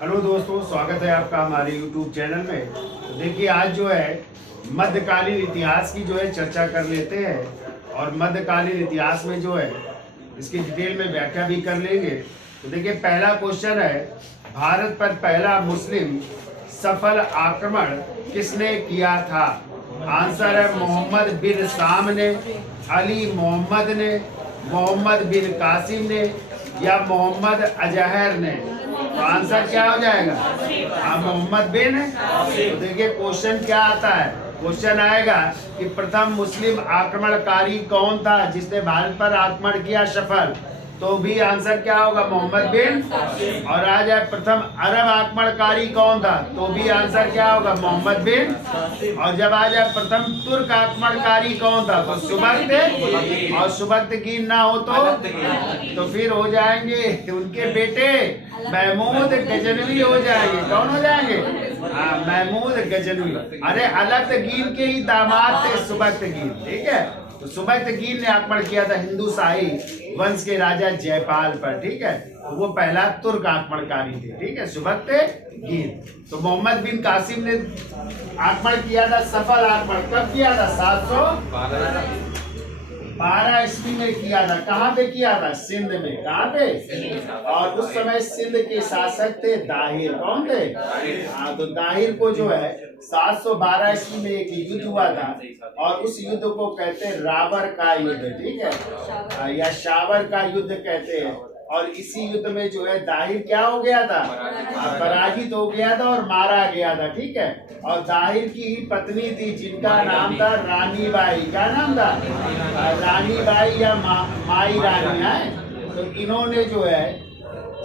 Hello दोस्तों, स्वागत है आपका हमारे YouTube चैनल में। तो देखिए, आज जो है मध्यकालीन इतिहास की जो है चर्चा कर लेते हैं और मध्यकालीन इतिहास में जो है इसकी डिटेल में व्याख्या भी कर लेंगे। तो देखिए, पहला क्वेश्चन है, भारत पर पहला मुस्लिम सफल आक्रमण किसने किया था? आंसर है मोहम्मद बिन साम ने, अली मोहम्मद ने, मोहम्मद बिन कासिम ने या मोहम्मद अजहर ने। तो आंसर क्या हो जाएगा? मोहम्मद बिन। देखिए क्वेश्चन क्या आता है, क्वेश्चन आएगा कि प्रथम मुस्लिम आक्रमणकारी कौन था जिसने भारत पर आक्रमण किया सफल, तो भी आंसर क्या होगा? मोहम्मद बिन। और आ जाए प्रथम अरब आक्रमणकारी कौन था, तो भी आंसर क्या होगा? मोहम्मद बिन। और जब आ जाए प्रथम तुर्क आक्रमणकारी कौन था, तो सुबक्त। और सुबक्तगीन ना हो तो फिर हो जाएंगे उनके बेटे महमूद गजनवी हो जाएंगे। कौन हो जाएंगे? महमूद गजनवी। अरे अलतगीन के ही दामाद थे सुबक्तगीन, ठीक है। तो सुबक्तगीन ने आक्रमण किया था हिंदू शाही वंश के राजा जयपाल पर, ठीक है। तो वो पहला तुर्क आक्रमणकारी थे, ठीक है, सुबक्तगीन। तो मोहम्मद बिन कासिम ने आक्रमण किया था, सफल आक्रमण कब किया था? 712 ईस्वी में किया था। कहाँ पे किया था? सिंध में। कहाँ पे? और उस समय सिंध के शासक थे दाहिर। कौन थे? हाँ, तो दाहिर को जो है 712 ईस्वी में एक युद्ध हुआ था और उस युद्ध को कहते हैं रावर का युद्ध, ठीक है, या शावर का युद्ध कहते हैं। और इसी युद्ध में जो है दाहिर क्या हो गया था? पराजित हो गया था और मारा गया था, ठीक है। और दाहिर की ही पत्नी थी जिनका नाम था रानी बाई। क्या नाम था? रानी बाई या माई रानी है। तो इन्होंने जो है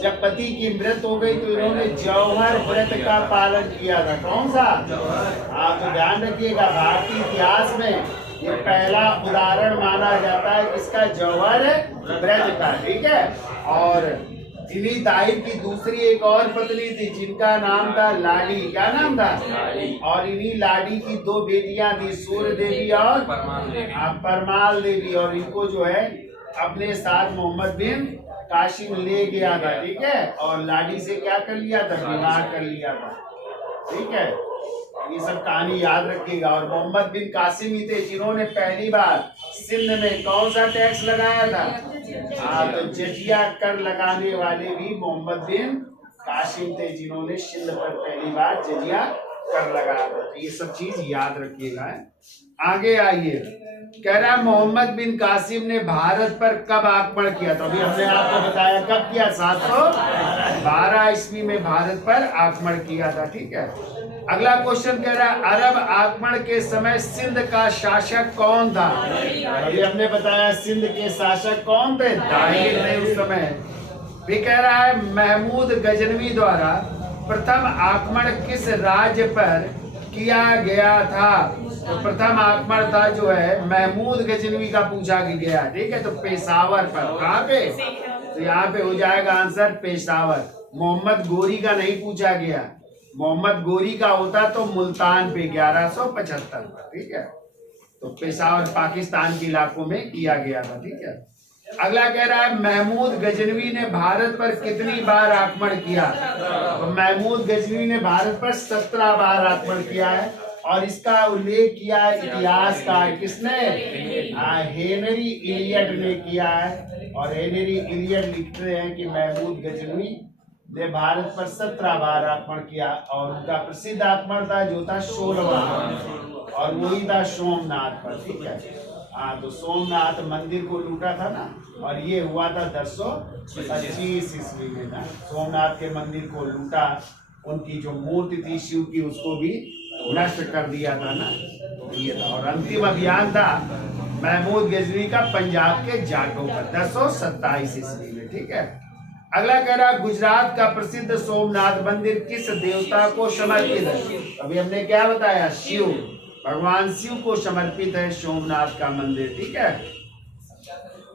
जब पति की मृत्यु हो गई तो इन्होंने जौहर व्रत का पालन किया था। कौन सा? तो ध्यान रखिएगा, भारतीय इतिहास में ये पहला उदाहरण माना जाता है किसका? जौहर व्रत का, ठीक है। और इन्हीं दाहिर की दूसरी एक और पत्नी थी जिनका नाम था लाडी। क्या नाम था? और इन्हीं लाडी की दो बेटियां थी, सूर्य देवी और परमाल देवी। और इनको जो है अपने साथ मोहम्मद बिन कासिम ले गया था, ठीक है। और लाडी से क्या कर लिया था? विवाह कर लिया था, ठीक है। ये सब कहानी याद रखिएगा। और मोहम्मद बिन कासिम ही थे जिन्होंने पहली बार सिंध में कौन सा टैक्स लगाया था? तो जजिया कर लगाने वाले भी मोहम्मद बिन कासिम थे जिन्होंने सिंध पर पहली बार जजिया कर लगाया था। तो ये सब चीज याद रखिएगा। आगे आइए, कह रहा मोहम्मद बिन कासिम ने भारत पर कब आक्रमण किया? तो अभी हमने आपको बताया कब किया? 712 ईस्वी में भारत पर आक्रमण किया था, ठीक है। अगला क्वेश्चन कह रहा है, अरब आक्रमण के समय सिंध का शासक कौन था? अभी हमने बताया सिंध के शासक कौन थे? दाहिर थे उस समय। भी कह रहा है महमूद गजनवी द्वारा प्रथम आक्रमण किस राज्य पर किया गया था? तो प्रथम आक्रमण था जो है महमूद गजनवी का पूछा गया, ठीक है। तो पेशावर पर। कहाँ पे? तो यहाँ पे हो जाएगा आंसर पेशावर। मोहम्मद गोरी का नहीं पूछा गया। मोहम्मद गोरी का होता तो मुल्तान पे 1175 पर, ठीक है। तो पेशावर पाकिस्तान के इलाकों में किया गया था, ठीक है। अगला कह रहा है महमूद गजनवी ने भारत पर कितनी बार आक्रमण किया? तो महमूद गजनवी ने भारत पर 17 बार आक्रमण किया है और इसका उल्लेख किया है इतिहास का किसने? हेनरी इलियट ने किया है। और हेनरी इलियट लिखते हैं कि महमूद गजनवी ने भारत पर 17 बार आक्रमण किया और उनका प्रसिद्ध आक्रमण था जो था 16वां, और वही था सोमनाथ पर, ठीक है। तो सोमनाथ मंदिर को लूटा था ना, और ये हुआ था 1025 ईस्वी में ना। सोमनाथ के मंदिर को लूटा, उनकी जो मूर्ति थी शिव की उसको भी नष्ट कर दिया था ना, तो ये था। और अंतिम अभियान था महमूद गजनवी का पंजाब के जाटों पर 1027 ईस्वी में, ठीक है। अगला कह रहा गुजरात का प्रसिद्ध सोमनाथ मंदिर किस देवता को समर्पित है? अभी हमने क्या बताया? शिव, भगवान शिव को समर्पित है सोमनाथ का मंदिर, ठीक है।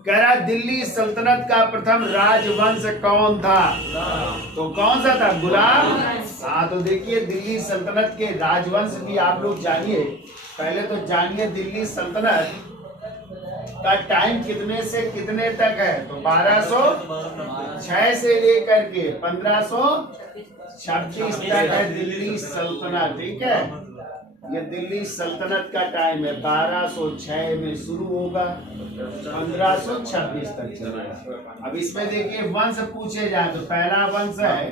कह रहा दिल्ली सल्तनत का प्रथम राजवंश कौन था? तो कौन सा था? गुलाब। तो देखिए, दिल्ली सल्तनत के राजवंश भी आप लोग जानिए। पहले तो जानिए दिल्ली सल्तनत का टाइम कितने से कितने तक है? तो 1206 से लेकर के 1526 तक है दिल्ली सल्तनत। ठीक है, ये दिल्ली सल्तनत का टाइम है। 1206 में शुरू होगा, 1526 तक चलेगा। अब इसमें देखिए वंश पूछे जाए तो पहला वंश है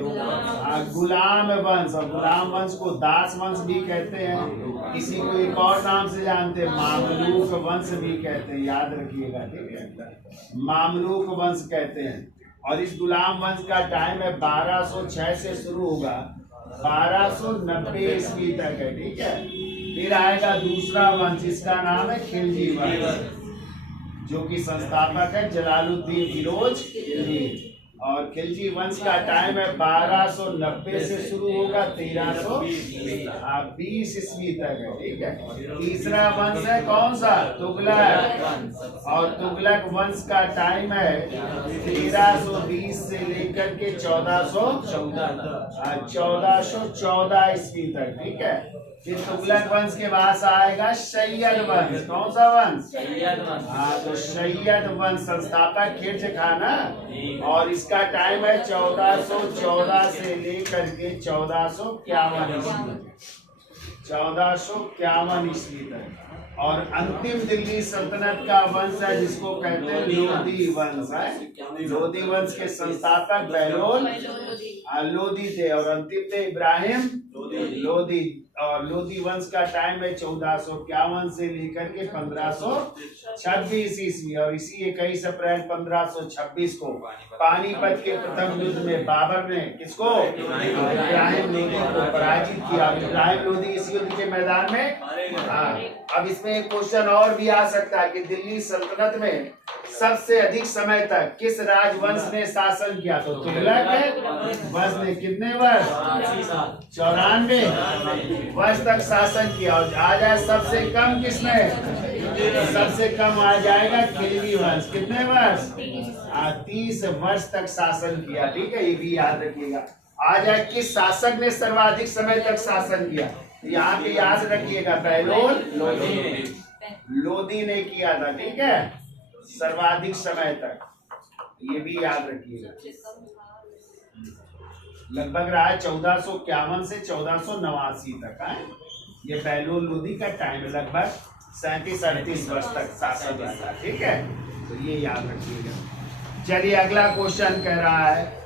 गुलाम वंश, और गुलाम वंश को दास वंश भी कहते हैं। किसी को एक और नाम से जानते हैं, मामलूक वंश भी कहते हैं, याद रखिएगा। ठीक है, मामलूक वंश कहते हैं। और इस गुलाम वंश का टाइम है 1206 से शुरू होगा, 1290 ईस्वी तक है। ठीक है, फिर आएगा दूसरा वंश, इसका नाम है खिलजी वंश, जो कि संस्थापक है जलालुद्दीन फिरोज खिलजी। और खिलजी वंश का टाइम है 1290 से शुरू होगा, 1320 ईस्वी तक है। ठीक है, तीसरा वंश है कौन सा? तुगलक। और तुगलक वंश का टाइम है 1320 से लेकर के 1414 ईस्वी तक। ठीक है, फिर तुगलक वंश के बाद आएगा सैयद वंश। कौन सा वंश? हाँ, तो सैयद वंश संस्थापक खिर्ज खान, और इसका टाइम है 1414 से लेकर के 1451 ईस्वी तक। और अंतिम दिल्ली सल्तनत का वंश है जिसको कहते हैं लोधी वंश है। लोधी वंश के संस्थापक बहलोल लोधी थे, और अंतिम थे इब्राहिम लोधी। और लोधी वंश का टाइम है 1451 से लेकर के 1526 ईस्वी। और इसी 21 अप्रैल 1526 को पानीपत के प्रथम युद्ध में बाबर ने किसको? इब्राहिम लोधी को पराजित किया। इब्राहिम लोधी इस युद्ध के मैदान में। हाँ, अब इसमें एक क्वेश्चन और भी आ सकता है कि दिल्ली सल्तनत में सबसे अधिक समय तक किस राजवंश ने शासन किया? तो तुगलक वंश ने कितने वर्ष? 94 वर्ष तक शासन किया। और आ जाए सबसे कम किसने? सबसे कम आ जाएगा खिलजी वंश। कितने वर्ष? 30 वर्ष तक शासन किया। ठीक है, ये भी याद रखिएगा। आ जाए किस शासक ने सर्वाधिक समय तक शासन किया? यहाँ पे याद रखिएगा, बहलोल लोधी ने किया था। ठीक है, सर्वाधिक समय तक, ये भी याद रखिएगा। लगभग रहा है 1451 से 1489 तक है। ये बहलोल लोधी का टाइम है, लगभग 37-38 वर्ष तक शासन रहा। ठीक है, तो ये याद रखिएगा। चलिए अगला क्वेश्चन कह रहा है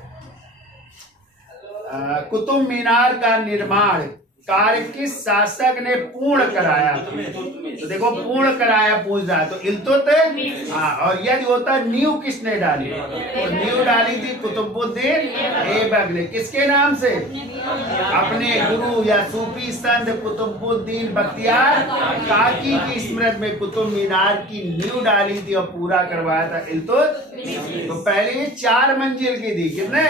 कुतुब मीनार का निर्माण कार्य किस शासक ने पूर्ण कराया? तो देखो पूर्ण कराया पूछ रहा है, तो इल्तुतमिश। हाँ, और यदि होता नींव किसने डाली? तो नींव डाली थी कुतुबुद्दीन ऐबक ने। किसके नाम से? अपने गुरु या सूफी संत कुतुबुद्दीन बख्तियार काकी की स्मृति में कुतुब मीनार की नींव डाली थी और पूरा करवाया था इल्तुतमिश। तो पहले ये 4 मंजिल की थी। कितने?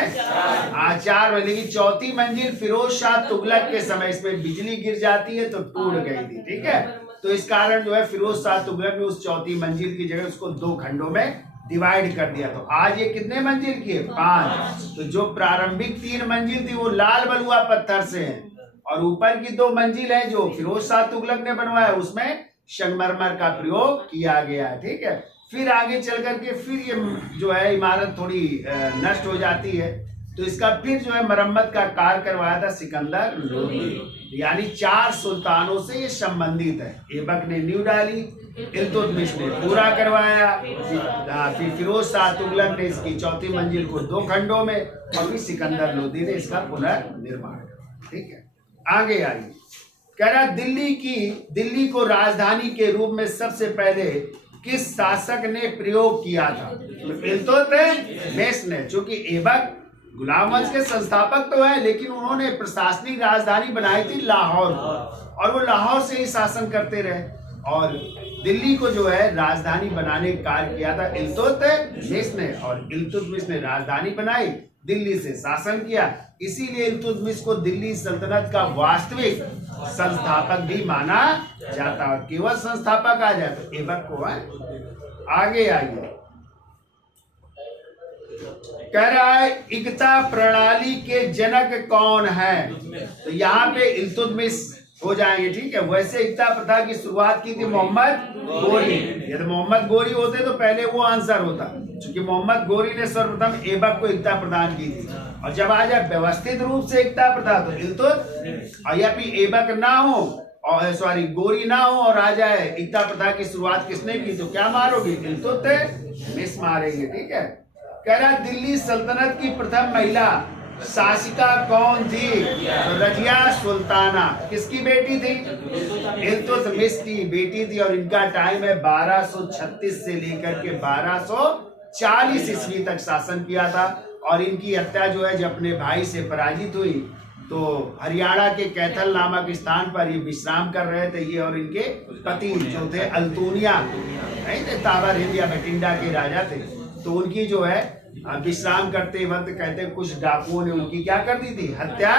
4 मंजिल की। चौथी मंजिल फिरोज शाह तुगलक के समय इसमें बिजली गिर जाती है तो टूट गई थी। ठीक है, तो इस कारण जो है फिरोज शाह तुगलक ने उस चौथी मंजिल की जगह उसको 2 खंडों में डिवाइड कर दिया। तो आज ये कितने मंजिल की है? 5। तो जो प्रारंभिक 3 मंजिल थी वो लाल बलुआ पत्थर से है, और ऊपर की 2 मंजिल है जो फिरोज शाह तुगलक ने बनवाया, उसमें संगमरमर का प्रयोग किया गया है। ठीक है, फिर आगे चल करके फिर ये जो है इमारत थोड़ी नष्ट हो जाती है, तो इसका फिर जो है मरम्मत का कार्य करवाया था सिकंदर लोधी। यानी 4 सुल्तानों से ये संबंधित है। ऐबक ने नींव डाली, इल्तुतमिश ने पूरा करवाया, फिर फिरोज शाह तुगलक ने इसकी चौथी मंजिल को 2 खंडों में, और फिर सिकंदर लोधी ने इसका पुनर्निर्माण किया। ठीक है, आगे आइए। कह रहा दिल्ली को राजधानी के रूप में सबसे पहले किस शासक ने प्रयोग किया था? इल्तुतमिश ने। चूंकि ऐबक गुलाम वंश के संस्थापक तो है, लेकिन उन्होंने प्रशासनिक राजधानी बनाई थी लाहौर को, और वो लाहौर से ही शासन करते रहे, और दिल्ली को जो है राजधानी बनाने का कार्य किया था इल्तुतमिश ने। और इल्तुतमिश ने राजधानी बनाई, दिल्ली से शासन किया। इसीलिए इल्तुतमिश को दिल्ली सल्तनत का वास्तविक संस्थापक भी माना जाता है। केवल संस्थापक आ जाए तो ऐबक को है। आगे आइए, कह रहा है इक्ता प्रणाली के जनक कौन है? तो यहाँ पे इल्तुतमिश हो जाएंगे, ठीक है। वैसे इक्ता प्रथा की शुरुआत की थी मोहम्मद गोरी। यदि मोहम्मद गोरी होते तो पहले वो आंसर होता, क्योंकि मोहम्मद गोरी ने सर्वप्रथम ऐबक को इक्ता प्रदान की थी। और जब आ जाए व्यवस्थित रूप से इक्ता प्रथा तो इल्तुत, और या फिर ऐबक ना हो और सॉरी गोरी ना हो और आ जाए इक्ता प्रथा की शुरुआत किसने की तो क्या मारोगे? इल्तुत मिस मारेंगे, ठीक है। कह रहा दिल्ली सल्तनत की प्रथम महिला शासिका कौन थी? तो रजिया सुल्ताना। किसकी बेटी थी? इल्तुतमिश की बेटी थी। और इनका टाइम है 1236 से लेकर के 1240 ईस्वी तक शासन किया था। और इनकी हत्या जो है जब अपने भाई से पराजित हुई तो हरियाणा के कैथल नामक स्थान पर ये विश्राम कर रहे थे, ये और इनके पति जो थे अल्तूनिया, नहीं थे, ताबर हिंद या बठिंडा के राजा थे। तो उनकी जो है विश्राम करते वक्त कहते कुछ डाकुओं ने उनकी क्या कर दी थी? हत्या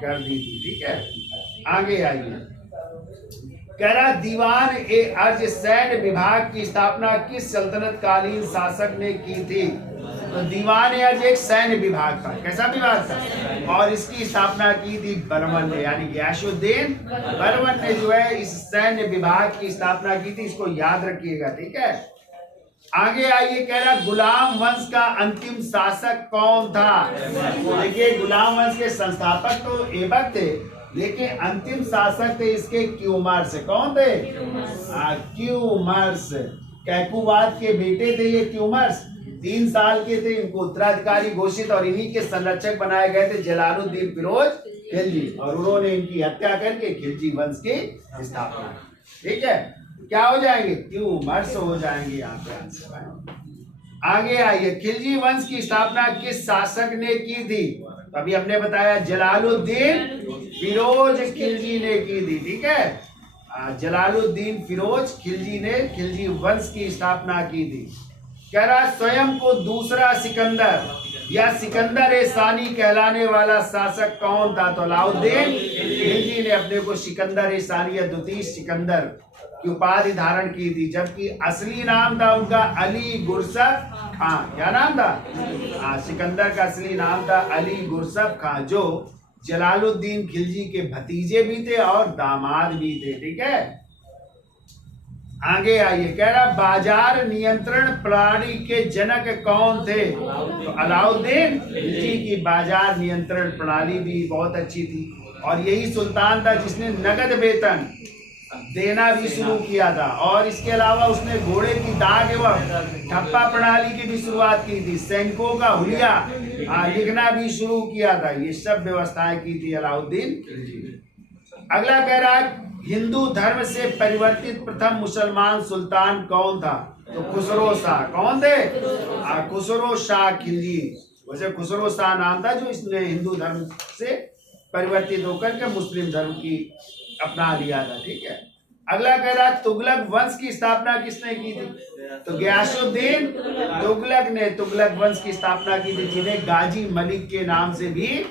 कर दी थी, ठीक है। आगे आइए, कह रहा दीवान ए अर्ज सैन्य विभाग की स्थापना किस सल्तनत कालीन शासक ने की थी? तो दीवान ए अर्ज एक सैन्य विभाग था। कैसा विभाग था? और इसकी स्थापना की थी बलबन ने, यानी गयासुद्दीन बलबन ने जो है इस सैन्य विभाग की स्थापना की थी। इसको याद रखिएगा, ठीक है। आगे आइए, कह रहा गुलाम वंश का अंतिम शासक कौन था? देखिए गुलाम वंश के संस्थापक तो ऐबक थे, लेकिन अंतिम शासक थे इसके क्यूमर्स। कौन थे? क्यूमर्स। कैकुबाद के बेटे थे ये क्यूमर्स। 3 साल के थे, इनको उत्तराधिकारी घोषित और इन्हीं के संरक्षक बनाए गए थे जलालुद्दीन फिरोज खिलजी। और उन्होंने इनकी हत्या करके खिलजी वंश की स्थापना, ठीक है। क्या हो जाएंगे? क्यूमर्स हो जाएंगे यहाँ पे आंसर। आगे आइए, खिलजी वंश की स्थापना किस शासक ने की थी? तो अभी हमने बताया जलालुद्दीन फिरोज खिलजी ने की थी, ठीक है। जलालुद्दीन फिरोज खिलजी ने खिलजी वंश की स्थापना की थी। कह रहा स्वयं को दूसरा सिकंदर या सिकंदर ए सानी कहलाने वाला शासक कौन था? तो अलाउद्दीन खिलजी ने अपने को सिकंदर ए सानी या द्वितीय सिकंदर की उपाधि धारण की थी, जबकि असली नाम था उनका अली गुरसफ खान। क्या नाम था? सिकंदर का असली नाम था अली गुरसफ खान, जो जलालुद्दीन खिलजी के भतीजे भी थे और दामाद भी थे, ठीक है। आगे आइए, कह रहा बाजार नियंत्रण प्रणाली के जनक कौन थे? तो अलाउद्दीन खिलजी की बाजार नियंत्रण प्रणाली भी बहुत अच्छी थी। और यही सुल्तान था जिसने नगद वेतन देना भी शुरू किया था। और इसके अलावा उसने घोड़े की दाग एवं ठप्पा प्रणाली की भी शुरुआत की थी। सैनिकों का हुलिया लिखना भी शुरू किया था। ये सब व्यवस्थाएं की थी अलाउद्दीन खिलजी। अगला कह रहा है हिंदू धर्म से परिवर्तित प्रथम मुसलमान सुल्तान कौन था? तो खुसरो शाह। कौन थे? खुसरो शाह खिलजी। वैसे खुसरो शाह नाम था जो इसने हिंदू धर्म से परिवर्तित होकर के मुस्लिम धर्म की अपना लिया था, ठीक है। अगला कह रहा तुगलक वंश की स्थापना किसने की थी? तो गयासुद्दीन तुगलक ने तुगलक वंश की स्थापना की थी, जिन्हें गाजी मलिक के नाम से भी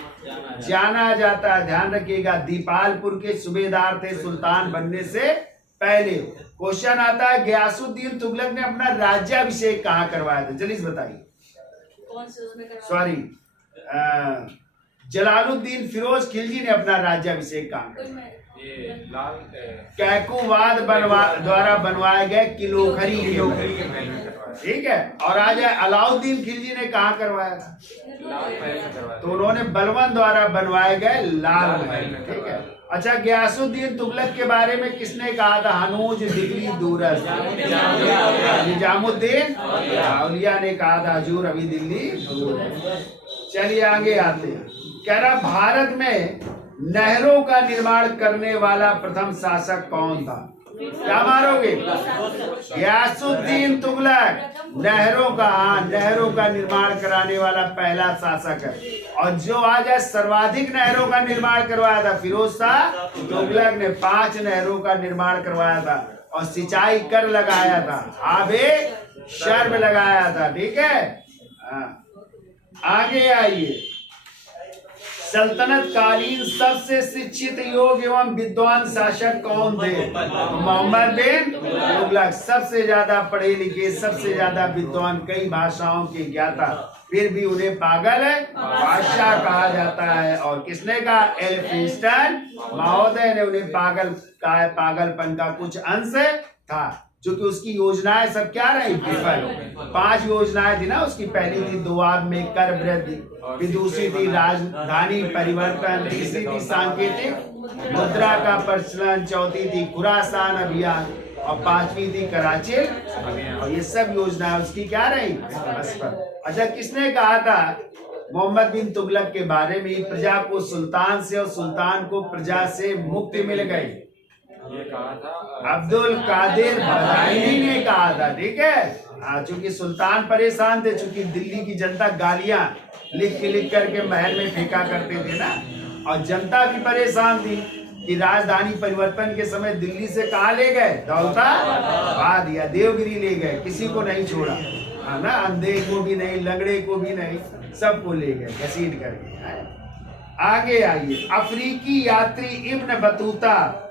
जाना जाता है। ध्यान रखिएगा, दीपालपुर के सूबेदार थे सुल्तान बनने से पहले। क्वेश्चन आता है गयासुद्दीन तुगलक ने अपना राज्याभिषेक कहाँ करवाया था? जल्दी बताइए। सॉरी, जलालुद्दीन फिरोज खिलजी ने अपना राज्याभिषेक कहाँ करवाया? कैकुबाद द्वारा बनवाए गए किलोखरी, ठीक है। और आ जाए अलाउद्दीन खिलजी ने कहाँ करवाया था? तो उन्होंने बलबन द्वारा बनवाए गए लाल महल, ठीक है। अच्छा, गयासुद्दीन तुगलक के बारे में किसने कहा था? हनूज दिल्ली दूरस। निजामुद्दीन औलिया ने कहा था हजूर अभी दिल्ली दूर। चलिए आगे आते हैं। कह रहा भारत में नहरों का निर्माण करने वाला प्रथम शासक कौन था? क्या मारोगे? गयासुद्दीन तुगलक नहरों का निर्माण कराने वाला पहला शासक है। और जो आज सर्वाधिक नहरों का निर्माण करवाया था फिरोज शाह तुगलक ने 5 नहरों का निर्माण करवाया था और सिंचाई कर लगाया था, आबे शर्म लगाया था, ठीक है। आगे आइए, सल्तनत कालीन सबसे शिक्षित योग्य एवं विद्वान शासक कौन थे? तो मोहम्मद बिन तुगलक। सबसे ज्यादा पढ़े लिखे, सबसे ज्यादा विद्वान, कई भाषाओं के ज्ञाता, फिर भी उन्हें पागल बादशाह कहा जाता है। और किसने कहा? एल्फिंस्टन महोदय ने उन्हें पागल कहा है। पागलपन का कुछ अंश था, जो कि उसकी योजनाएं सब क्या रही? विफल। 5 योजनाएं थी ना उसकी। पहली थी दोआब में कर वृद्धि, फिर दूसरी थी राजधानी परिवर्तन, तीसरी थी सांकेतिक मुद्रा का प्रचलन, चौथी थी खुरासान अभियान और 5वीं थी कराची। और ये सब योजनाएं उसकी क्या रही? असफल। अच्छा, किसने कहा था मोहम्मद बिन तुगलक के बारे में? प्रजा को सुल्तान से और सुल्तान को प्रजा से मुक्ति मिल गई। ये कहा था अब्दुल कादिर बदायूनी ने कहा था। ठीक है, चूंकि सुल्तान परेशान थे, चूंकि दिल्ली की जनता गालियां लिख करके महल में फेंका करते थे ना, और जनता भी परेशान थी कि राजधानी परिवर्तन के समय दिल्ली से कहा ले गए? दौलताबाद या देवगिरी ले गए, किसी को नहीं छोड़ा, है ना। अंधे को भी नहीं, लंगड़े को भी नहीं, सबको ले गए घसीट करके। आगे आइए, अफ्रीकी यात्री इब्न बतूता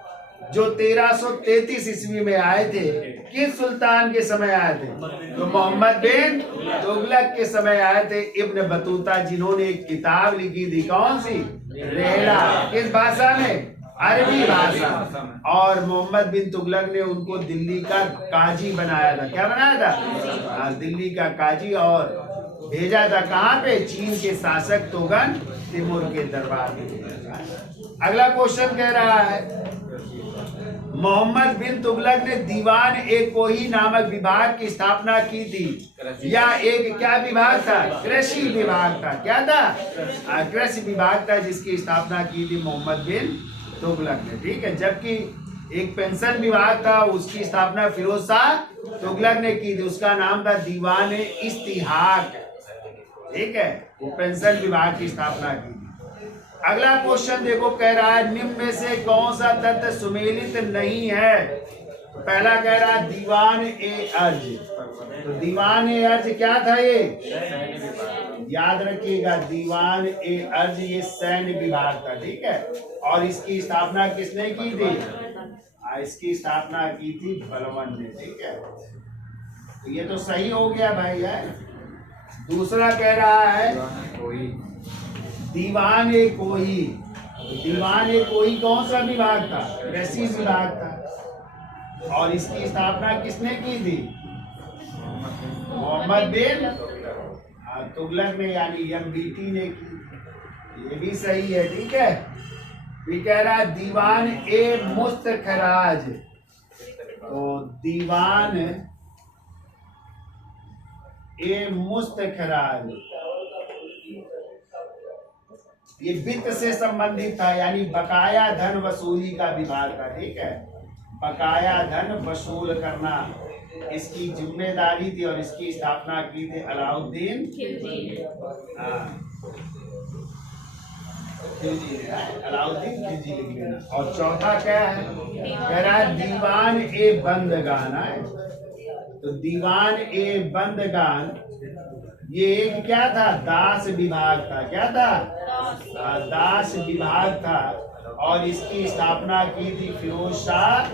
जो 1333 ईस्वी में आए थे, किस सुल्तान के समय आए थे? तो मोहम्मद बिन तुगलक के समय आए थे इब्न बतूता, जिन्होंने एक किताब लिखी थी। कौन सी? रेला। किस भाषा में? अरबी भाषा। और मोहम्मद बिन तुगलक ने उनको दिल्ली का काजी बनाया था। क्या बनाया था? दिल्ली का काजी। और भेजा था कहाँ पे? चीन के शासक तोगन तिमुर के दरबार में। अगला क्वेश्चन कह रहा है, मोहम्मद बिन तुगलक ने दीवान ए कोही नामक विभाग की स्थापना की थी। या एक क्या विभाग था? कृषि विभाग था। क्या था? कृषि विभाग था, जिसकी स्थापना की थी मोहम्मद बिन तुगलक ने। ठीक है, जबकि एक पेंशन विभाग था, उसकी स्थापना फिरोज शाह तुगलक ने की थी। उसका नाम था दीवान इस्तिहाक। ठीक है, वो पेंशन विभाग की स्थापना की थी। अगला क्वेश्चन देखो, कह रहा है निम्न में से कौन सा तथ्य सुमेलित नहीं है? तो पहला कह रहा है दीवान ए अर्ज। तो दीवान ए अर्ज क्या था? ये याद रखिएगा, दीवान ए अर्ज ये सैन्य विभाग था। ठीक है, और इसकी स्थापना किसने की थी? इसकी स्थापना की थी बलबन ने। ठीक है, तो ये तो सही हो गया भाई है। दूसरा कह रहा है दीवान ए कोही। दीवान ए कोही कौन सा विभाग था? कृषि विभाग था। और इसकी स्थापना किसने की थी? मोहम्मद बिन तुगलक ने, यानी MBT ने की। ये भी सही है। ठीक है, ये कह रहा है दीवान ए मुस्तखराज। तो दीवान ए मुस्तखराज ये वित्त से संबंधित था, यानी बकाया धन वसूली का विभाग था। ठीक है, बकाया धन वसूल करना इसकी जिम्मेदारी थी। और इसकी स्थापना की थी अलाउद्दीन खिलजी। अलाउद्दीन खिलजी लिख लेना। और चौथा क्या है? कह रहा है दीवान ए बंदगान है। तो दीवान ए बंदगान ये एक क्या था? दास विभाग था। क्या था? दास विभाग था। और इसकी स्थापना की थी फिरोज शाह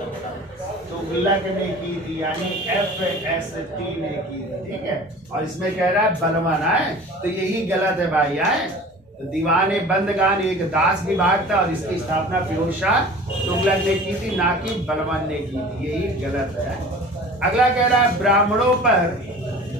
तुगलक ने की थी, यानी FST ने की थी। ठीक है, और इसमें कह रहा है बलवन है, तो यही गलत है भाई है। तो दीवान ए बंदगान एक दास विभाग था, और इसकी स्थापना फिरोज शाह तुगलक ने की थी, ना कि बलवन ने की थी। यही गलत है। अगला कह रहा है ब्राह्मणों पर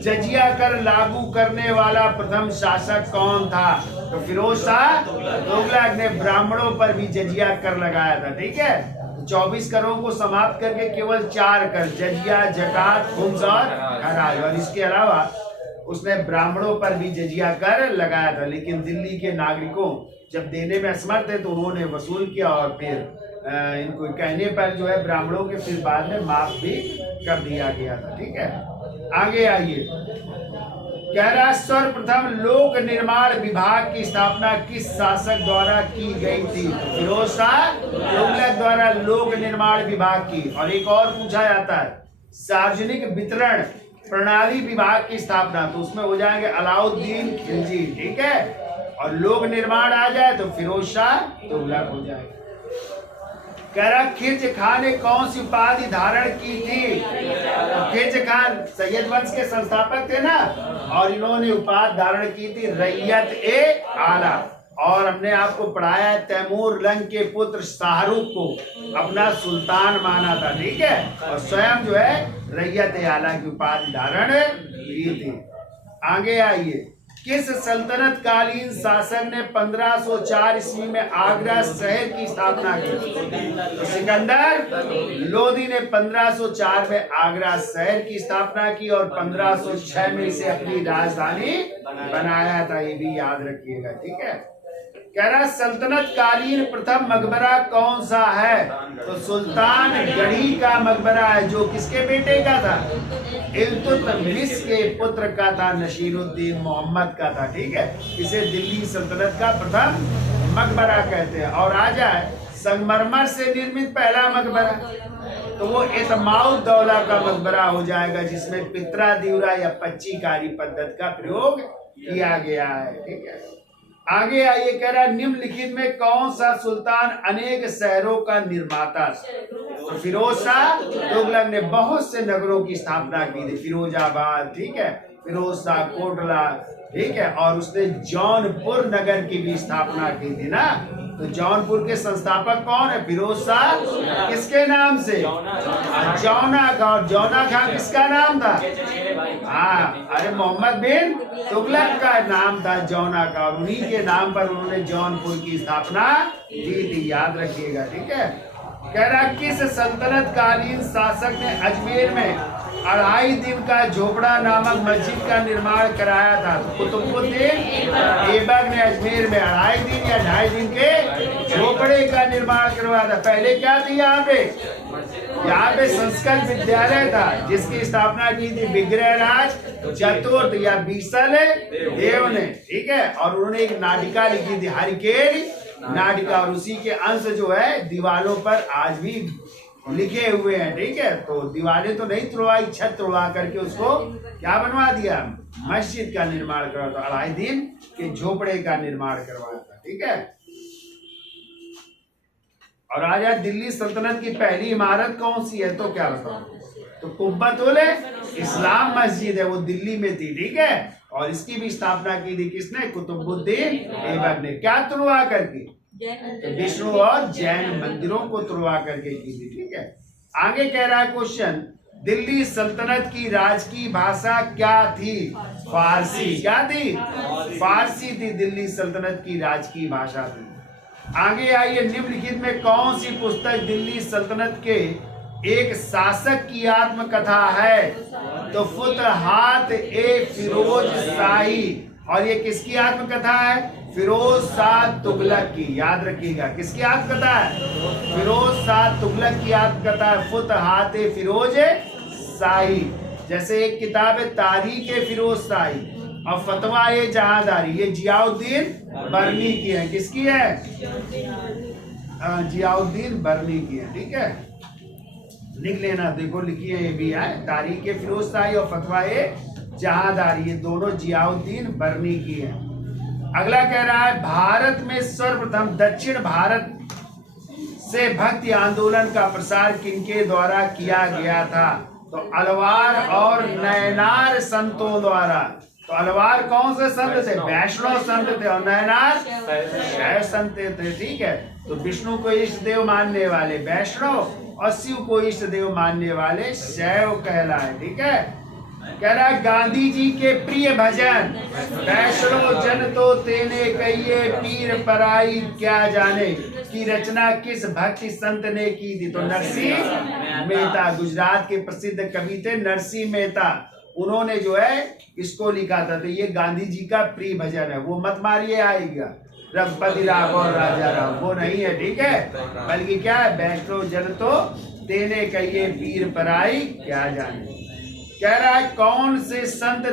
जजिया कर लागू करने वाला प्रथम शासक कौन था? तो फिरोज शाह तुगलक ने ब्राह्मणों पर भी जजिया कर लगाया था। ठीक है, 24 करों को समाप्त करके केवल 4 कर, जजिया, जकात, खुम्स और खराज। और इसके अलावा उसने ब्राह्मणों पर भी जजिया कर लगाया था। लेकिन दिल्ली के नागरिकों जब देने में असमर्थ थे, तो उन्होंने वसूल किया, और फिर इनको कहने पर जो है ब्राह्मणों के फिर बाद में माफ भी कर दिया गया था। ठीक है, आगे आइए। कह रहा है सर्वप्रथम लोक निर्माण विभाग की स्थापना किस शासक द्वारा की गई थी? फिरोज शाह तुगलक द्वारा लोक निर्माण विभाग की। और एक और पूछा जाता है सार्वजनिक वितरण प्रणाली विभाग की स्थापना, तो उसमें हो जाएंगे अलाउद्दीन खिलजी। ठीक है, और लोक निर्माण आ जाए तो फिरोज शाह तुगलक हो जाएगा। कह रहा खिलजी खान ने कौन सी उपाधि धारण की थी? तो खिलजी खान सैयद वंश के संस्थापक थे ना, और इन्होंने उपाधि धारण की थी रैयत ए आला। और हमने आपको पढ़ाया है तैमूर लंग के पुत्र शाहरुख को अपना सुल्तान माना था, ठीक है, और स्वयं जो है रैयत ए आला की उपाधि धारण की थी। आगे आइए, किस सल्तनत कालीन शासक ने 1504 ईस्वी में आगरा शहर की स्थापना की? तो सिकंदर लोदी ने 1504 में आगरा शहर की स्थापना की और 1506 में इसे अपनी राजधानी बनाया था, ये भी याद रखिएगा, ठीक है। कह रहा सल्तनत कालीन प्रथम मकबरा कौन सा है? तो सुल्तान गढ़ी का मकबरा है, जो किसके बेटे का था? इल्तुतमिश के पुत्र का था, नसीरुद्दीन मोहम्मद का था, ठीक है। इसे दिल्ली सल्तनत का प्रथम मकबरा कहते हैं। और आ जाए संगमरमर से निर्मित पहला मकबरा, तो वो एतमाउद दौला का मकबरा हो जाएगा, जिसमें पित्रा दिवरा या पच्चीकारी पद्धति का प्रयोग किया गया है, ठीक है। आगे आइए, कह रहा निम्नलिखित में कौन सा सुल्तान अनेक शहरों का निर्माता? तो फिरोज शाह तुगलक ने बहुत से नगरों की स्थापना की थी, फिरोजाबाद, ठीक है, फिरोज शाह कोटला, ठीक है, और उसने जौनपुर नगर की भी स्थापना की थी ना। तो जौनपुर के संस्थापक कौन है? फिरोज शाह, किसके नाम से? जौना खान। जौना खान किसका नाम था? हाँ, अरे मोहम्मद बिन तुगलक का नाम था जौना का, और उन्हीं के नाम पर उन्होंने जौनपुर की स्थापना की थी, याद रखिएगा, ठीक है। कह रहा किस सल्तनत कालीन शासक ने अजमेर में 2.5 दिन का झोपड़ा नामक मस्जिद का निर्माण कराया था? कुतुबुद्दीन ऐबक ने अजमेर में 2.5 दिन या 2.5 दिन के झोपड़े का निर्माण करवाया था। पहले क्या थी यहाँ पे संस्कृत विद्यालय था, जिसकी स्थापना की थी विग्रहराज चतुर्थ या बीसल देव ने, ठीक है, और उन्होंने एक नाटिका लिखी थी, हरिकेन नाटिका, और उसी के अंश जो है दीवारों पर आज भी लिखे हुए हैं, ठीक है। तो दीवारें तो नहीं तुड़वाई, छत तुड़वा करके उसको क्या बनवा दिया? मस्जिद का निर्माण करवाया था, 2.5 दिन के झोपड़े का निर्माण करवाया था, ठीक है। और आज दिल्ली सल्तनत की पहली इमारत कौन सी है? तो क्या बताओ? तो कुब्बतुल इस्लाम मस्जिद है, वो दिल्ली में थी, ठीक है, और इसकी भी स्थापना की थी किसने? कुतुबुद्दीन ऐबक ने। क्या तुड़वा करके? तो विष्णु और जैन मंदिरों को तुड़वा करके की थी, ठीक है। आगे कह रहा है क्वेश्चन, दिल्ली सल्तनत की राजकीय भाषा क्या थी? फारसी। क्या थी? फारसी थी, दिल्ली सल्तनत की राजकीय भाषा थी। आगे आइए, निम्नलिखित में कौन सी पुस्तक दिल्ली सल्तनत के एक शासक की आत्मकथा है? तो फुतहात ए फिरोज शाही। और ये किसकी आत्मकथा है? फिरोज शाह तुगलक की, याद रखिएगा, किसकी आत्मकथा है? फिरोज शाह तुगलक की आत्मकथा है, फुतहात ए फिरोज शाही। जैसे एक किताब है तारीख ए फिरोज शाही और फतवा ए जहांदारी, ये जियाउद्दीन बरनी की है। किसकी है? जियाउद्दीन बरनी की है, ठीक है, लिख लेना, देखो लिखिए, ये भी है तारीख ए फिरोज शाही और फतवा ए जहांदारी, ये दोनों जियाउद्दीन बरनी की है। अगला कह रहा है, भारत में सर्वप्रथम दक्षिण भारत से भक्ति आंदोलन का प्रसार किनके द्वारा किया गया था? तो अलवार और नयनार संतों द्वारा। तो अलवार कौन से संत थे? वैष्णव संत थे, और नयनार शैव संत थे, ठीक है। तो विष्णु को इष्ट देव मानने वाले वैष्णव और शिव को इष्ट देव मानने वाले शैव कहलाए, ठीक है। कह रहा है, गांधी जी के प्रिय भजन वैष्णव जन तो तेने कहिए पीर पराई क्या जाने की रचना किस भक्ति संत ने की थी? तो नरसिंह मेहता, गुजरात के प्रसिद्ध कवि थे नरसिंह मेहता, उन्होंने जो है इसको लिखा था। तो ये गांधी जी का प्रिय भजन है, वो मत मारिए आएगा रघुपति राघव और राजा राम, वो नहीं है, ठीक है, बल्कि क्या है? वैष्णव जन तो तेने कहिए पीर पराई क्या जाने। कह रहा है, कौन से संत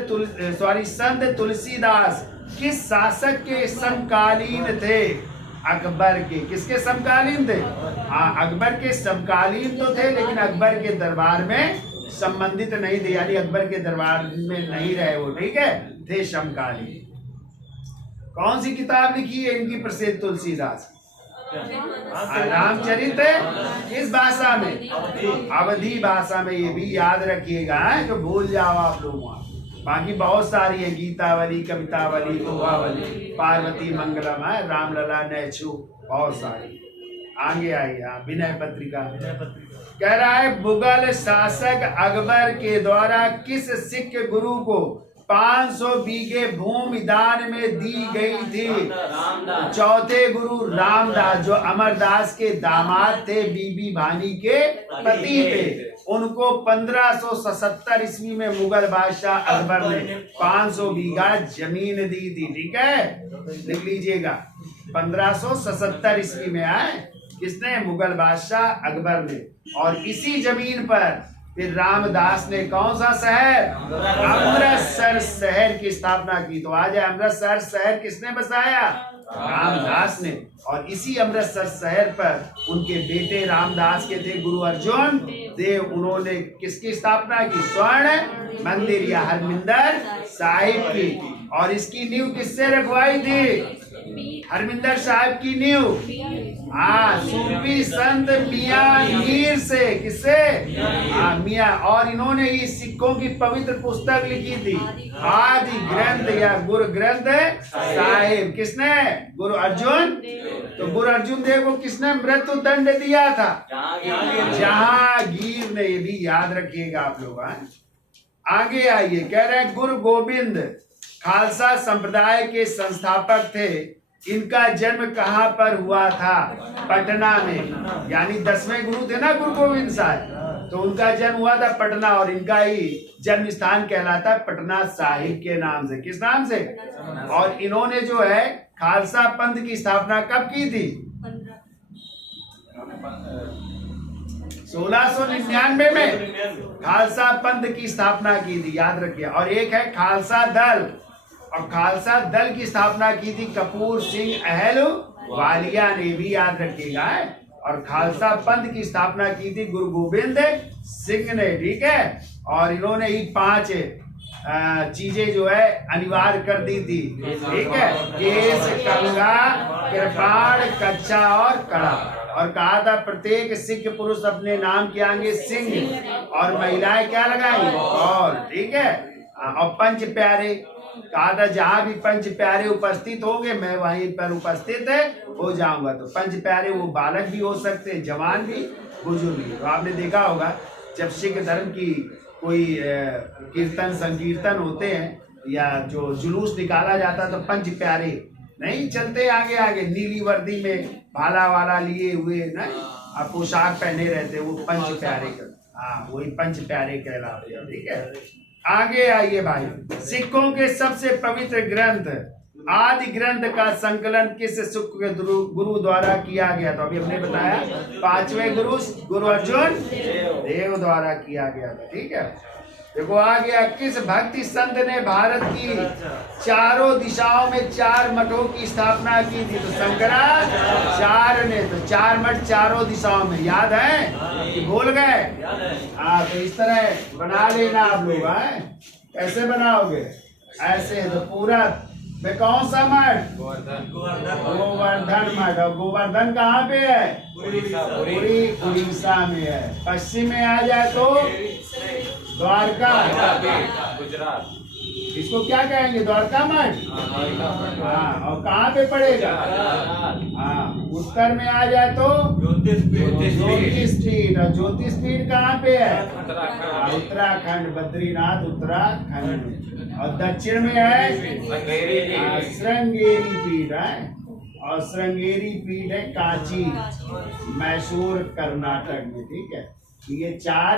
तुलसीदास किस शासक के समकालीन थे? अकबर के। किसके समकालीन थे? हाँ, अकबर के समकालीन तो थे, लेकिन अकबर के दरबार में संबंधित नहीं थे, यानी अकबर के दरबार में नहीं रहे वो, ठीक है, थे समकालीन। कौन सी किताब लिखी है इनकी प्रसिद्ध तुलसीदास? रामचरित किस भाषा में? अवधी भाषा में। ये भी याद रखिएगा जो भूल जाओ आप लोग। वहाँ बाकी बहुत सारी है, गीतावली, कवितावली, दोहावली, पार्वती मंगलम है, रामलला, नैछू, बहुत सारी। आगे आइए आप, विनय पत्रिका कह रहा है मुगल शासक अकबर के द्वारा किस सिख गुरु को 500 बीघे भूमि दान में दी गई थी? चौथे गुरु रामदास, जो अमरदास के दामाद थे, बीबी भानी के पति थे। उनको 1577 ईस्वी में मुगल बादशाह अकबर ने 500 बीघा जमीन दी थी। ठीक है, लिख लीजिएगा। 1577 ईस्वी में आए किसने? मुगल बादशाह अकबर ने। और इसी जमीन पर फिर रामदास ने कौन सा शहर? अमृतसर शहर की स्थापना की। तो आज अमृतसर शहर किसने बसाया? रामदास ने। और इसी अमृतसर शहर पर उनके बेटे रामदास के थे गुरु अर्जुन देव। उन्होंने किसकी स्थापना की? स्वर्ण मंदिर या हरमिंदर साहिब की। और इसकी नींव किससे रखवाई थी? हरमिंदर साहिब की नींव सूफी संत मियां मीर से। किससे? मियां। और इन्होंने ही सिखों की पवित्र पुस्तक लिखी थी, आदि ग्रंथ या गुरु ग्रंथ साहिब। किसने? गुरु अर्जुन। तो गुरु अर्जुन देव को किसने मृत्यु दंड दिया था? जहांगीर ने। ये भी याद रखिएगा आप लोग। आगे आइए, कह रहे हैं गुरु गोविंद खालसा संप्रदाय के संस्थापक थे। इनका जन्म कहाँ पर हुआ था? पटना में। यानी 10वें गुरु थे ना गुरु गोविंद साहब, तो उनका जन्म हुआ था पटना। और इनका ही जन्म स्थान कहलाता है पटना साहिब के नाम से। किस नाम से? और इन्होंने जो है खालसा पंथ की स्थापना कब की थी? 1699 में खालसा पंथ की स्थापना की थी, याद रखिए। और एक है खालसा दल, और खालसा दल की स्थापना की थी कपूर सिंह अहलूवालिया ने, भी याद रखिएगा। और खालसा पंथ की स्थापना की थी गुरु गोविंद सिंह ने। ठीक है, और इन्होंने ही 5 चीजें जो है अनिवार्य कर दी थी। ठीक है, केस, कंगा, कृपाण, कच्चा और कड़ा। और कहा था प्रत्येक सिख पुरुष अपने नाम के आगे सिंह और महिलाएं क्या लगाएंगी? और ठीक है, और पंच प्यारे कहा था जहां भी पंच प्यारे उपस्थित होंगे मैं वहीं पर उपस्थित हो जाऊंगा। तो पंच प्यारे वो बालक भी हो सकते हैं, जवान भी, बुजुर्ग भी। तो आपने देखा होगा जब सिख धर्म की कोई कीर्तन संकीर्तन होते हैं या जो जुलूस निकाला जाता है तो पंच प्यारे नहीं चलते आगे आगे, नीली वर्दी में भाला वाला लिए हुए ना पोशाक पहने रहते, वो पंच प्यारे। हाँ, वही पंच प्यारे कहलाते हैं। ठीक है, आगे आइए भाई। सिखों के सबसे पवित्र ग्रंथ आदि ग्रंथ का संकलन किस सिख के गुरु द्वारा किया गया? तो अभी हमने बताया 5वें गुरु गुरु अर्जुन देव द्वारा किया गया था। ठीक है, देखो आ गया। किस भक्ति संत ने भारत की चारों दिशाओं में 4 मठों की स्थापना की थी? तो शंकराचार्य ने। तो 4 मठ चारों दिशाओं में, याद है कि भूल गए? हाँ, तो इस तरह बना लेना आप लोग। कैसे बनाओगे? ऐसे। तो पूरा में कौन सा मठ? गोवर्धन मठ। और गोवर्धन कहाँ पे है? उड़ीसा में है। पश्चिम में आ जाए तो द्वारका, गुजरात। इसको क्या कहेंगे? द्वारका मठ। हाँ, और कहाँ पे पड़ेगा? हाँ, उत्तर में आ जाए तो ज्योतिष पीठ। और ज्योतिष पीठ कहाँ पे है? उत्तराखंड, बद्रीनाथ उत्तराखंड। और दक्षिण में है श्रृंगेरी पीठ है। और श्रृंगेरी पीठ है कांची, मैसूर, कर्नाटक में। ठीक है, ये 4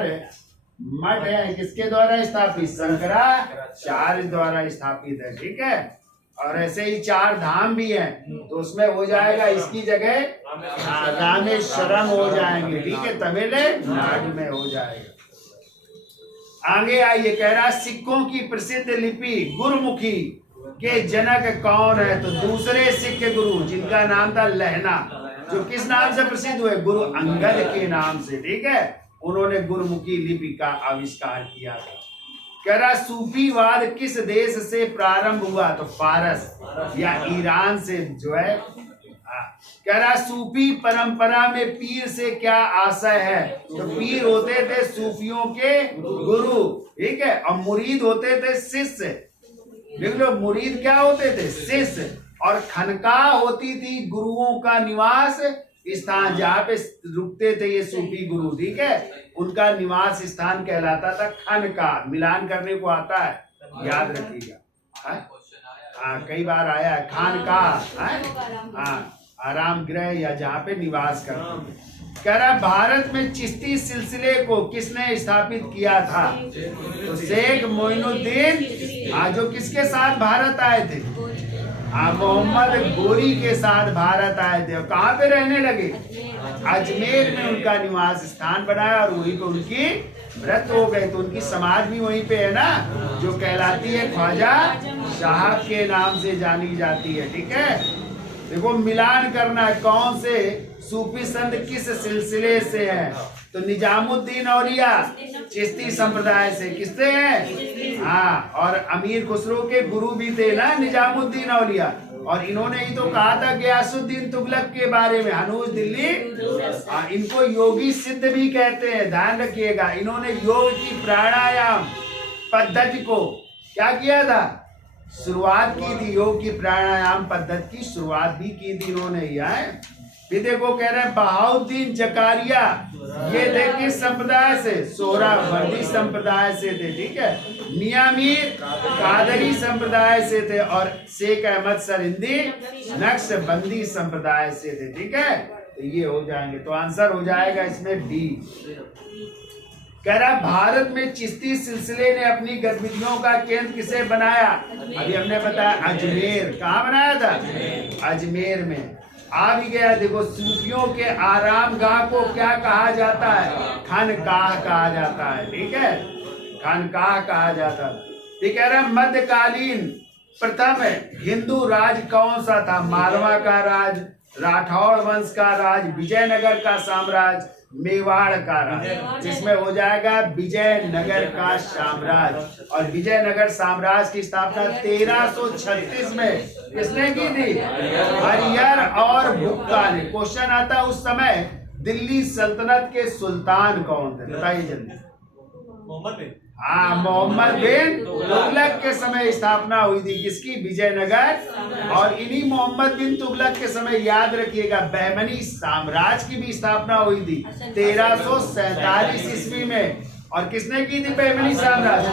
मठ है किसके द्वारा स्थापित? शंकराचार्य द्वारा स्थापित है। ठीक है, और ऐसे ही 4 धाम भी हैं, तो उसमें हो जाएगा इसकी जगह रामेश्वरम हो जाएंगे। ठीक है, तमिलनाडु में हो जाएगा। आगे आइए, कह रहा सिखों की प्रसिद्ध लिपि गुरुमुखी के जनक कौन है? तो दूसरे सिख गुरु जिनका नाम था लहना, जो किस नाम से प्रसिद्ध हुए? गुरु अंगद के नाम से। ठीक है, उन्होंने गुरुमुखी लिपि का आविष्कार किया था। कह रहा सूफीवाद किस देश से प्रारंभ हुआ? तो फारस या ईरान से जो है। कह रहा सूफी परंपरा में पीर से क्या आशय है? तो पीर होते थे सूफियों के गुरु, ठीक है, और मुरीद होते थे शिष्य। देख लो, मुरीद क्या होते थे? शिष्य। और खनकाह होती थी गुरुओं का निवास स्थान, जहाँ पे रुकते थे ये सूफी गुरु, ठीक है, उनका निवास स्थान कहलाता था खनकाह। मिलान करने को आता है, याद रखिएगा। हाँ, कई बार आया है खानकाह, हाँ, आराम गृह या जहाँ पे निवास करते हैं। कह रहा भारत में चिश्ती सिलसिले को किसने स्थापित किया था? तो शेख मोइनुद्दीन, जो किसके साथ भारत आए थे? मोहम्मद गोरी के साथ भारत आए थे। और कहाँ पे रहने लगे? अजमेर में उनका निवास स्थान बनाया और वहीं पे उनकी व्रत हो गए। तो उनकी समाज भी वहीं पे है ना, जो कहलाती है ख्वाजा साहब के नाम से जानी जाती है, ठीक है। देखो, मिलान करना है, कौन से सूफी संत किस सिलसिले से है? तो निजामुद्दीन औलिया चिश्ती संप्रदाय से। किससे है? हाँ, और अमीर खुसरो के गुरु भी थे ना निजामुद्दीन औलिया। और इन्होंने ही तो कहा था गयासुद्दीन तुगलक के बारे में, हनूज दिल्ली। इनको योगी सिद्ध भी कहते हैं, ध्यान रखिएगा। इन्होंने योग की प्राणायाम पद्धति को क्या किया था? शुरुआत की थी। योग की प्राणायाम पद्धति की शुरुआत भी की थी इन्होंने ही है। फिर देखो, कह रहे हैं बहाउद्दीन जकारिया, ये थे किस संप्रदाय से? सोहरावर्दी संप्रदाय से थे, ठीक है। मियां मीर कादरी संप्रदाय से थे और शेख अहमद सरिंदी नक्शबंदी संप्रदाय से थे, ठीक है। तो ये हो जाएंगे, तो आंसर हो जाएगा इसमें डी। कह रहा भारत में चिश्ती सिलसिले ने अपनी गतिविधियों का केंद्र किसे बनाया? अभी हमने बताया अजमेर। कहाँ बनाया था? अजमेर में। आ भी गया। देखो, सूफियों के आराम गाह को क्या कहा जाता है? खानकाह कहा जाता है, ठीक है, खानकाह कहा जाता है। ये कह रहा है मध्यकालीन प्रथम हिंदू राज कौन सा था? मारवा का राज, राठौड़ वंश का राज, विजयनगर का साम्राज्य, मेवाड़ का राज। जिसमें हो जाएगा विजयनगर का साम्राज्य। और विजयनगर साम्राज्य की स्थापना 1336 में किसने की थी? हरिहर और बुक्का ने। क्वेश्चन आता है, उस समय दिल्ली सल्तनत के सुल्तान कौन थे? बताइए जल्दी। मोहम्मद बिन तुगलक के समय स्थापना हुई थी। किसकी? विजयनगर। और इन्हीं मोहम्मद बिन तुगलक के समय, याद रखिएगा, बहमनी साम्राज्य की भी स्थापना हुई थी 1347 ईस्वी में। और किसने की थी बहमनी साम्राज्य?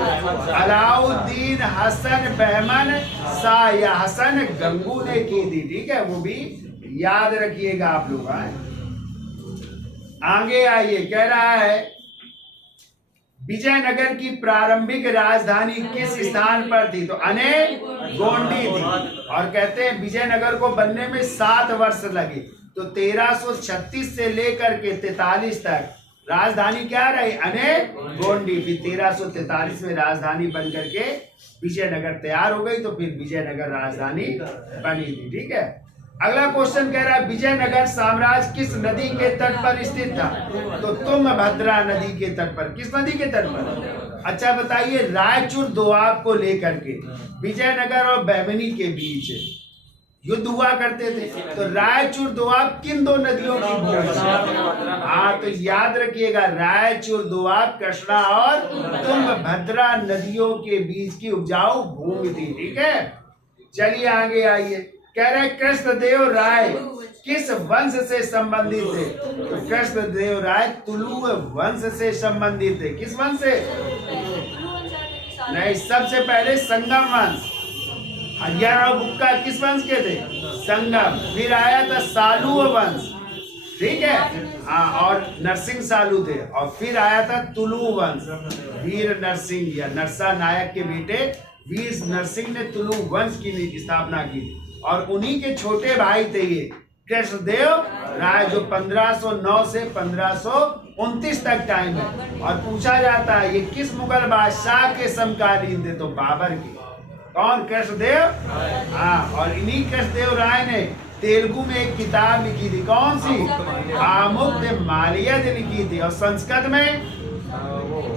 अलाउद्दीन हसन बहमन शाह या हसन गंगू ने की थी, ठीक है, वो भी याद रखिएगा आप लोग। आगे आइए, कह रहा है विजयनगर की प्रारंभिक राजधानी किस स्थान पर थी? तो अने गोंडी थी। और कहते हैं विजयनगर को बनने में 7 वर्ष लगे। तो 1336 से लेकर के 43 तक राजधानी क्या रही? अने गोंडी। फिर 1343 में राजधानी बन करके विजयनगर तैयार हो गई। तो फिर विजयनगर राजधानी बनी थी, ठीक है। अगला क्वेश्चन कह रहा है विजयनगर साम्राज्य किस नदी के तट पर स्थित था? तो तुंगभद्रा नदी के तट पर। किस नदी के तट पर? अच्छा बताइए, रायचूर दोआब को लेकर के विजयनगर और बहमनी के बीच युद्ध हुआ करते थे। तो रायचूर दोआब किन दो नदियों की भूमि? हाँ, तो याद रखिएगा, रायचूर दोआब कृष्णा और तुंगभद्रा नदियों के बीच की उपजाऊ भूमि थी, ठीक है। चलिए आगे आइए, कह रहे कृष्णदेव राय किस वंश से संबंधित थे? तो कृष्णदेव राय तुलु वंश से संबंधित थे। किस वंश से? नहीं, सबसे पहले संगम वंश। हरिहर और बुक्का किस वंश के थे? संगम। फिर आया था सालू वंश, ठीक है, और नरसिंह सालू थे। और फिर आया था तुलु वंश, वीर नरसिंह या नरसा नायक के बेटे वीर नरसिंह ने तुलु वंश की स्थापना की। और उन्हीं के छोटे भाई थे ये कृष्णदेव राय, जो 1509 से 1529 तक टाइम है। और पूछा जाता है ये किस मुगल बादशाह के समकालीन थे? तो बाबर के। कौन? कृष्णदेव। और इन्हीं कृष्णदेव राय ने तेलुगु में एक किताब लिखी थी। कौन सी? आमुक्त मालियद लिखी थी। और संस्कृत में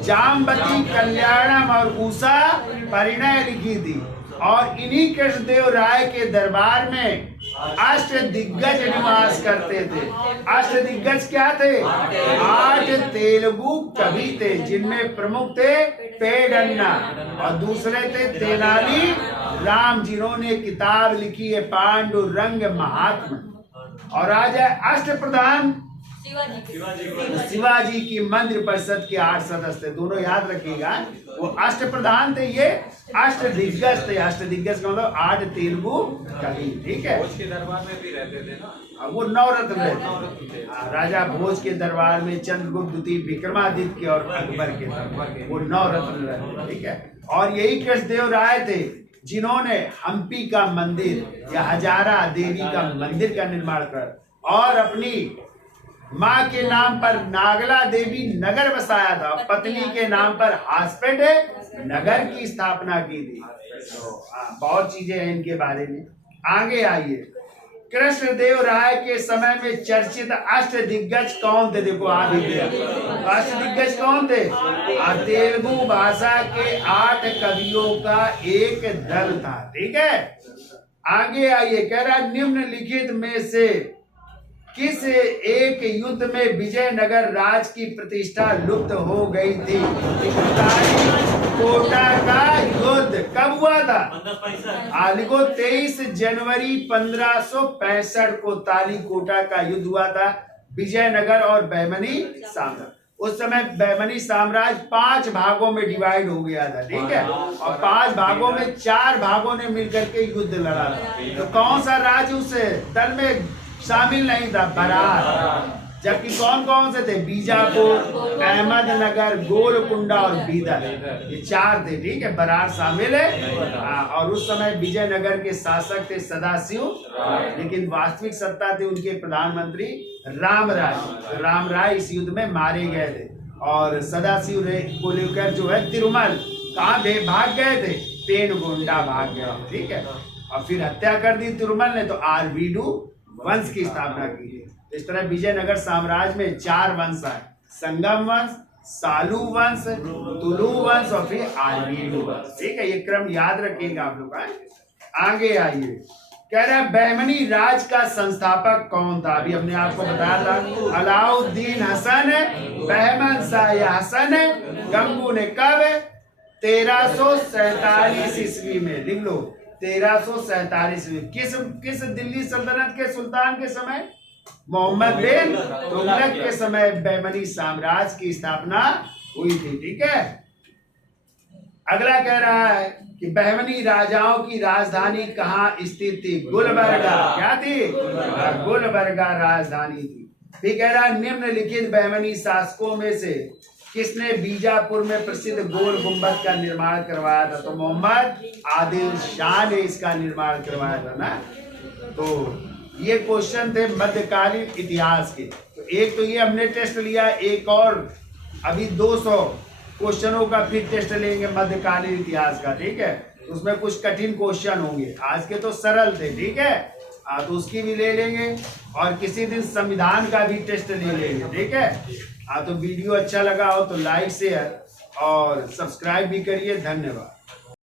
जामवती, कल्याणम और उषा परिणय लिखी थी। और इन्हीं कृष्णदेव राय के दरबार में अष्ट दिग्गज निवास करते थे। अष्ट दिग्गज क्या थे? 8 तेलुगु कवि थे, जिनमें प्रमुख थे पेडन्ना और दूसरे थे तेनाली राम, जिन्होंने किताब लिखी है पांडुरंग महात्मा। और आज है अष्टप्रधान शिवाजी की मंदिर परिषद के 8 सदस्य थे। दोनों याद रखिएगा, वो अष्ट प्रधान थे, ये अष्ट दिग्गज थे। अष्ट दिग्गज का मतलब 8 तेलुगु कवि, ठीक है। भोज के दरबार में भी रहते थे ना, वो नवरत्न रहते। राजा भोज के दरबार में चंद्रगुप्त द्वितीय, विक्रमादित्य और अकबर के दरबार वो नवरत्न रहते, ठीक है। और यही कृष्णदेव राय थे जिन्होंने हम्पी का मंदिर या हजारा देवी का मंदिर का निर्माण कर और अपनी माँ के नाम पर नागला देवी नगर बसाया था, पत्नी के नाम पर हासपेट नगर की स्थापना की थी। बहुत चीजें हैं इनके बारे में। आगे आइए, कृष्णदेव राय के समय में चर्चित अष्ट दिग्गज कौन थे? देखो आ भी गया, अष्ट दिग्गज कौन थे? तेलुगु भाषा के 8 कवियों का एक दल था, ठीक है। आगे आइए, कह रहा निम्नलिखित में से किस एक युद्ध में विजयनगर राज की प्रतिष्ठा लुप्त हो गई थी? कोटा का युद्ध कब हुआ था? लिखो 23 जनवरी 1565 को तालीकोटा का युद्ध हुआ था, विजयनगर और बहमनी साम्राज्य। उस समय बहमनी साम्राज्य 5 भागों में डिवाइड हो गया था, ठीक है। और 5 भागों में 4 भागों ने मिलकर के युद्ध लड़ा था। तो कौन सा राज्य उस दल में शामिल नहीं था? बरार। जबकि कौन कौन से थे? बीजापुर, अहमदनगर, गोलकुंडा और बीदर, ये 4 थे, ठीक है। बरार शामिल है। और उस समय विजयनगर के शासक थे सदाशिव, लेकिन वास्तविक सत्ता थी उनके प्रधानमंत्री रामराय। रामराय इस युद्ध में मारे गए थे। और सदाशिव को लेकर जो है तिरुमल कहाँ भाग गए थे? पेनगोंडा भाग गए, ठीक है। और फिर हत्या कर दी तिरुमल ने, तो आरवीडू वंश की स्थापना की है। इस तरह विजयनगर साम्राज्य में 4 वंश आए, संगम वंश, सालू वंश, तुलु वंश और फिर आरवीडू वंश, ठीक है। ये क्रम याद रखिएगा आप लोग। आगे आइए, कह रहा है बहमनी राज का संस्थापक कौन था? अभी हमने आपको बताया था अलाउद्दीन हसन बहमन शाह हसन गंगू ने कब? 1347 ईस्वी में। लिख लो 1347 में। किस दिल्ली सल्तनत के सुल्तान के समय? मोहम्मद बिन तुगलक के समय बहमनी साम्राज्य की स्थापना हुई थी, ठीक है। अगला कह रहा है कि बहमनी राजाओं की राजधानी कहाँ स्थित थी? गुलबर्गा। क्या थी? गुलबर्गा राजधानी थी। फिर कह रहा है निम्नलिखित बहमनी शासकों में से किसने बीजापुर में प्रसिद्ध गोल गुंबद का निर्माण करवाया था? तो मोहम्मद आदिल शाह ने इसका निर्माण करवाया था ना। तो ये क्वेश्चन थे मध्यकालीन इतिहास के। तो एक तो ये हमने टेस्ट लिया, एक और अभी 200 क्वेश्चनों का फिर टेस्ट लेंगे मध्यकालीन इतिहास का, ठीक है। तो उसमें कुछ कठिन क्वेश्चन होंगे, आज के तो सरल थे, ठीक है। तो उसकी भी ले लेंगे और किसी दिन संविधान का भी टेस्ट ले लेंगे, ठीक है। तो वीडियो अच्छा लगा हो तो लाइक शेयर और सब्सक्राइब भी करिए। धन्यवाद।